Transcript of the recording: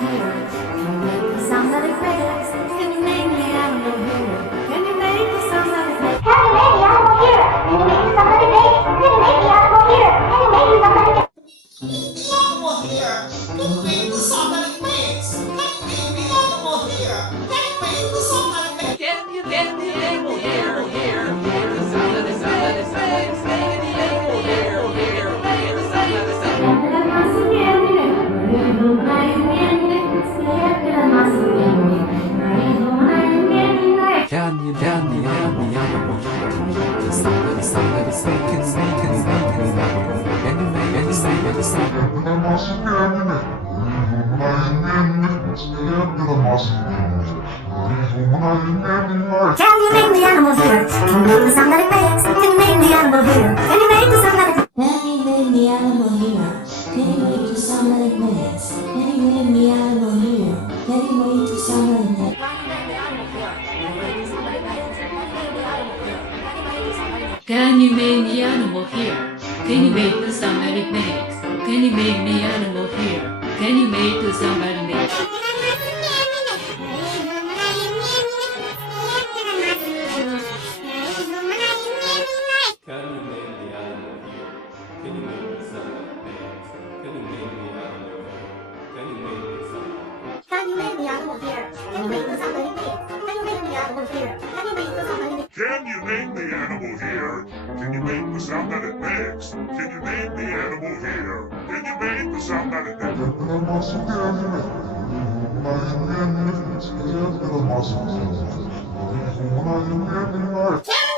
here? Can you make the sound that it makes? Can you make the animal here? Can you make the sound that it makes? Can you make the animal here? Can you make the sound that it makes? Can you make the animal here? Can you make the sound that it makes? The animal here. Can you make the sound that it makes? Can you make the animal here? Can you make the sound that it makes? Can you get the animal here? The sound that it makes. Make the animal here. Make the sound that it makes. Can you get the animal here? The sound that it makes. Can you make the sound that it makes? Can you make the animal here? Can you make the sound that it makes? Can you make the animal here? Can you make the sound that it makes? Can you make the animal here? Can you make the sound that it makes? Can you make the animal here? Can you make the sound that it makes? Can you make the animal here? Can you make the sound that it makes? Can you make the animal here? Can you make the sound that it makes? Can you make the animal here? Can you make the sound that it makes? Can you make the animal here? Can you make the sound that it makes? Can you make the animal here? Can you make the sound that it makes? Can you make the animal here? Can you make the sound that it makes? Can you make the animal here? Can you make the sound that it makes? Can you make the animal here? Can you make the sound that it makes? Can